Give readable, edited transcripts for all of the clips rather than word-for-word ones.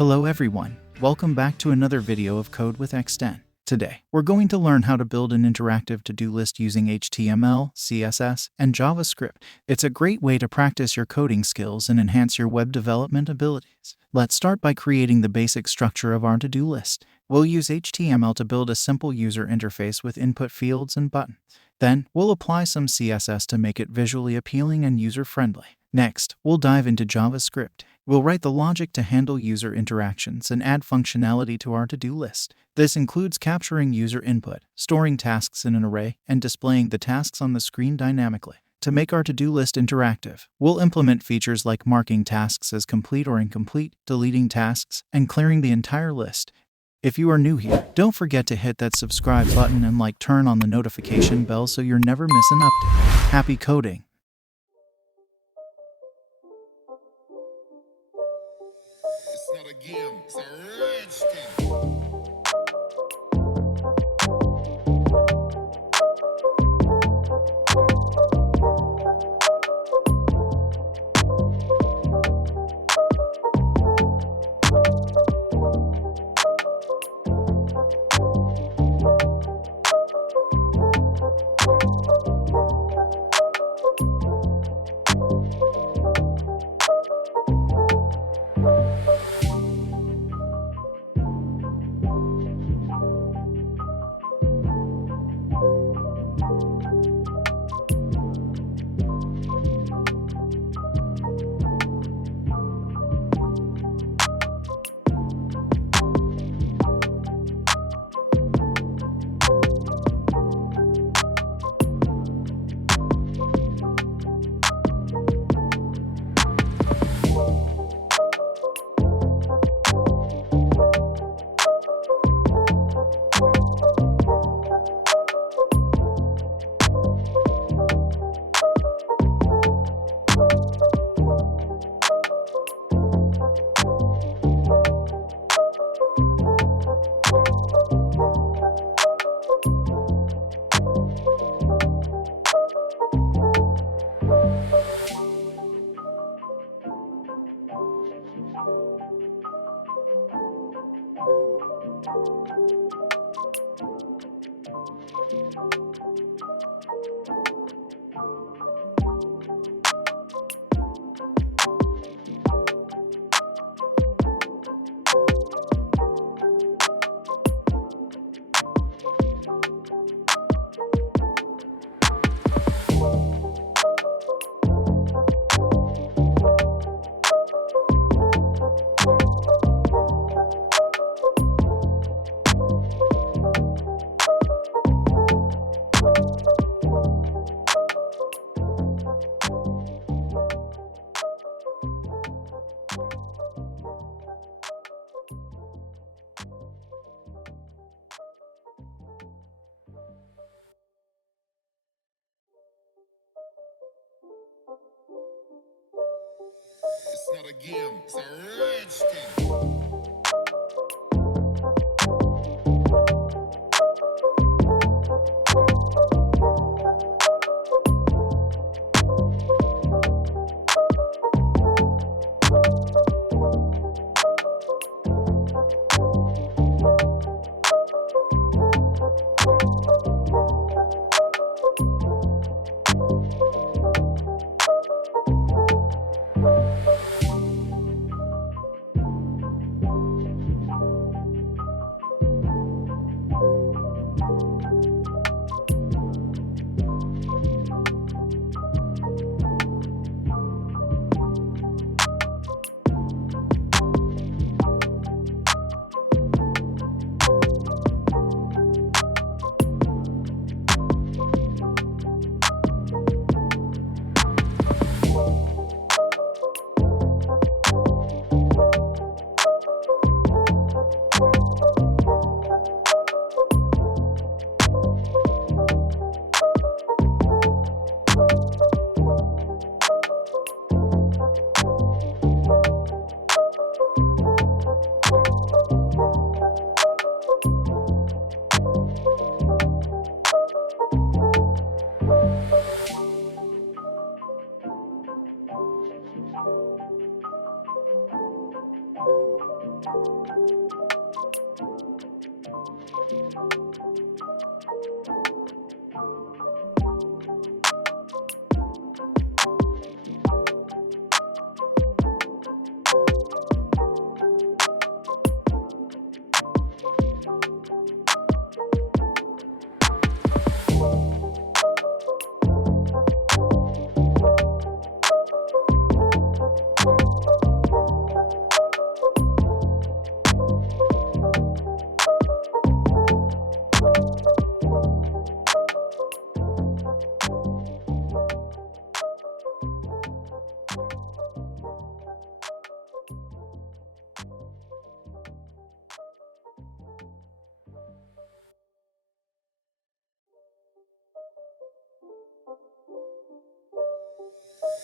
Hello everyone, welcome back to another video of Code with Xten. Today, we're going to learn how to build an interactive to-do list using HTML, CSS, and JavaScript. It's a great way to practice your coding skills and enhance your web development abilities. Let's start by creating the basic structure of our to-do list. We'll use HTML to build a simple user interface with input fields and buttons. Then, we'll apply some CSS to make it visually appealing and user-friendly. Next, we'll dive into JavaScript. We'll write the logic to handle user interactions and add functionality to our to-do list. This includes capturing user input, storing tasks in an array, and displaying the tasks on the screen dynamically. To make our to-do list interactive, we'll implement features like marking tasks as complete or incomplete, deleting tasks, and clearing the entire list. If you are new here, don't forget to hit that subscribe button and turn on the notification bell so you'll never miss an update. Happy coding! It's not a game, it's a rich thing. It's not a game, it's a rich thing.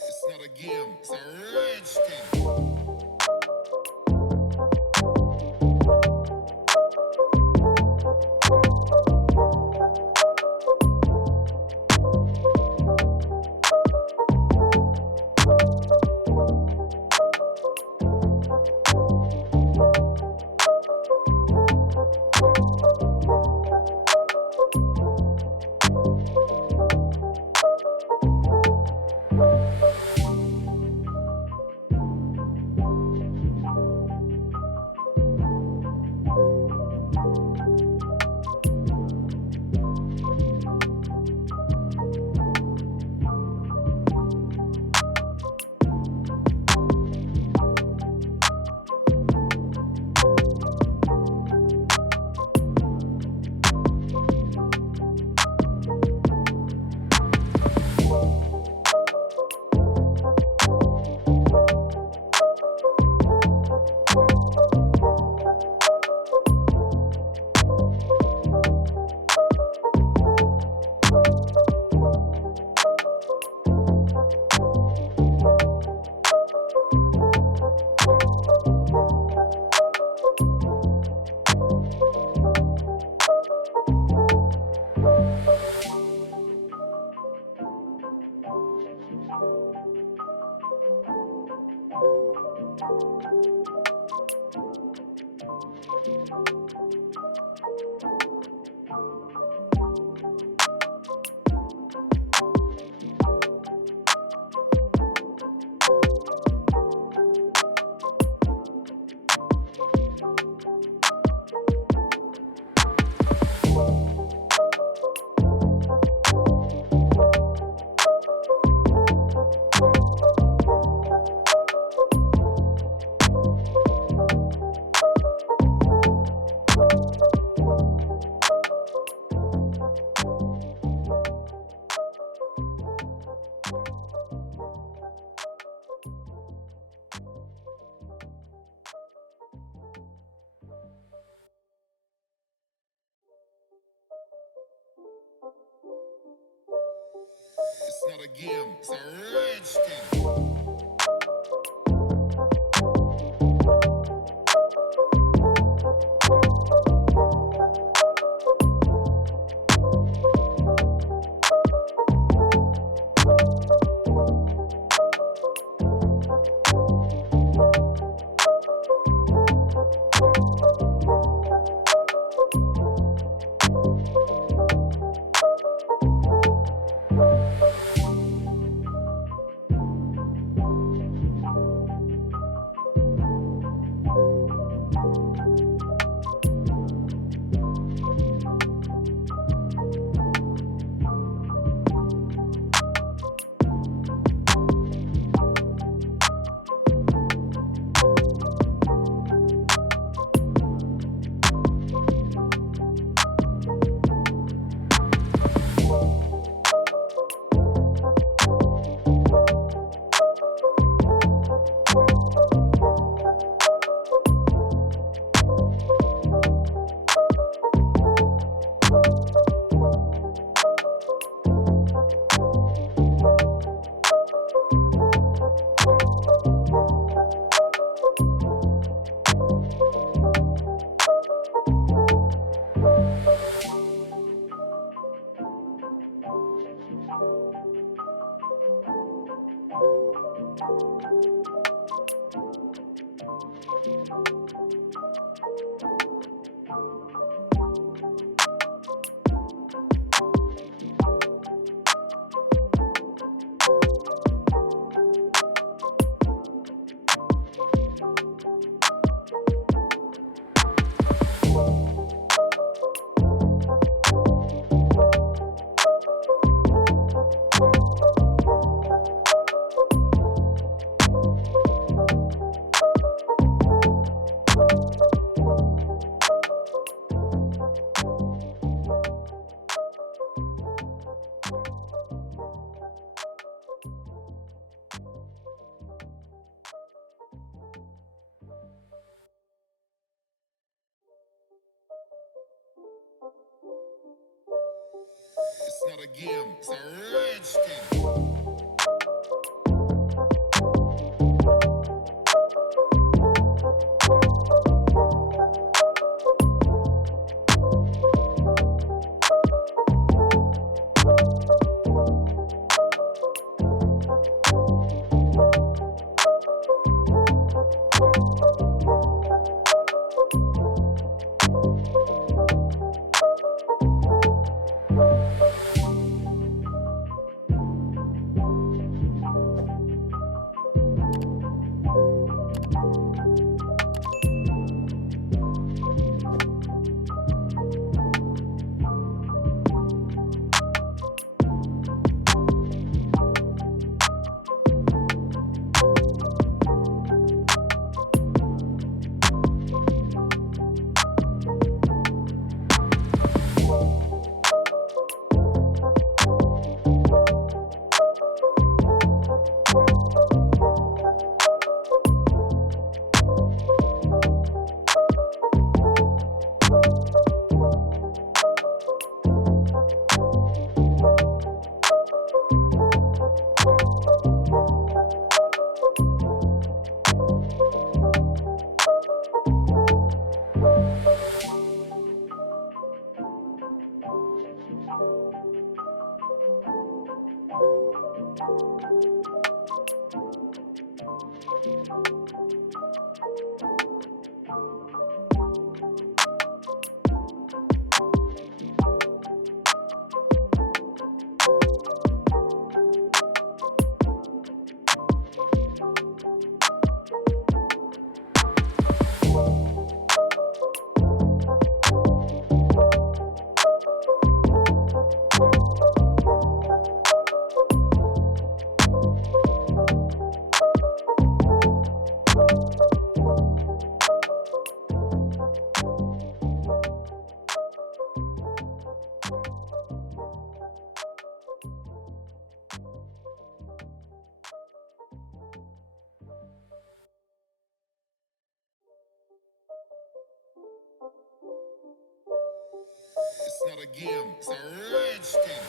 It's not a game, it's a rich thing. It's not a game, it's a rich thing. not a game, it's a rich thing. It's not a game, it's a rich thing.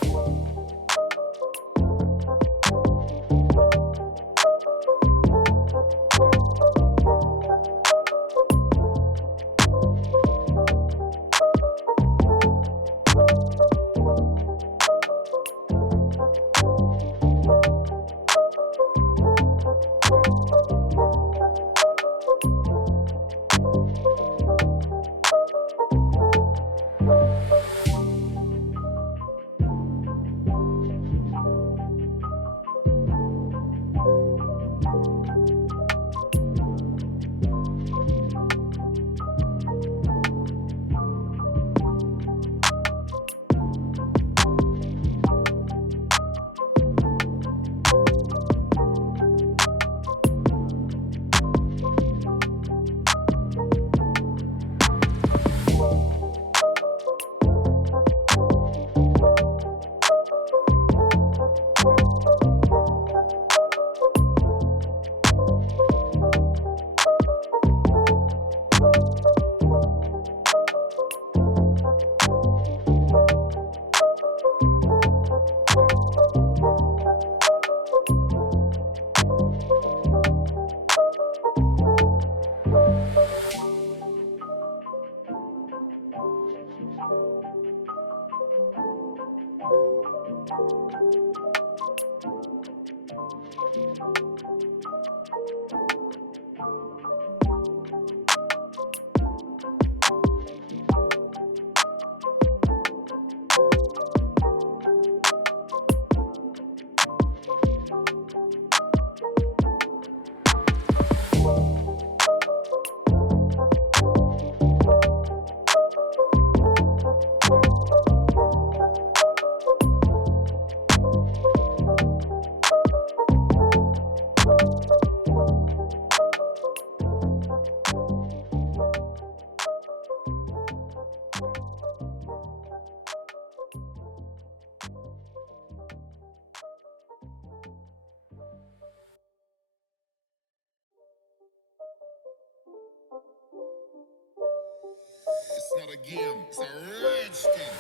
It's not a game, it's a rich thing.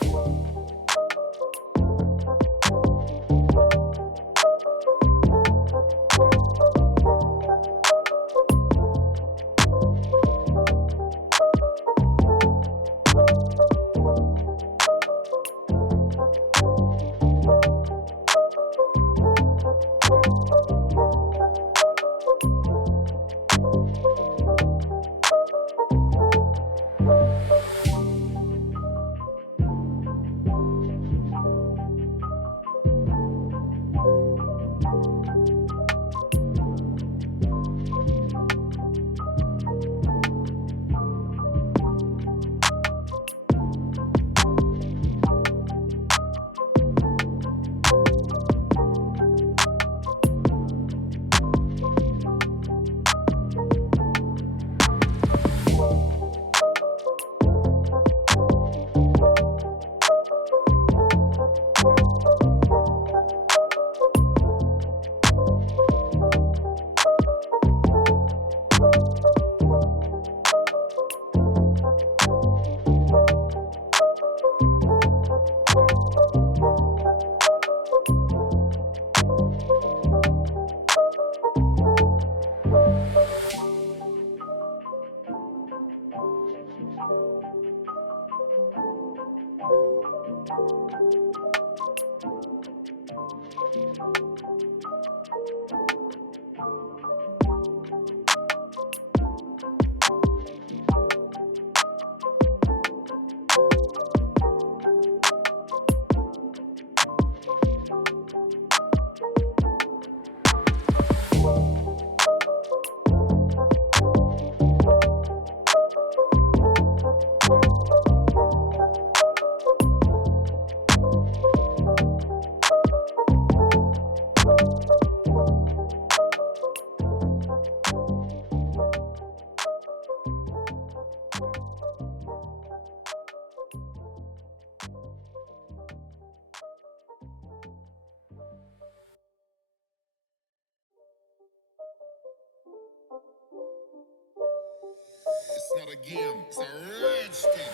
game. It's a rich thing.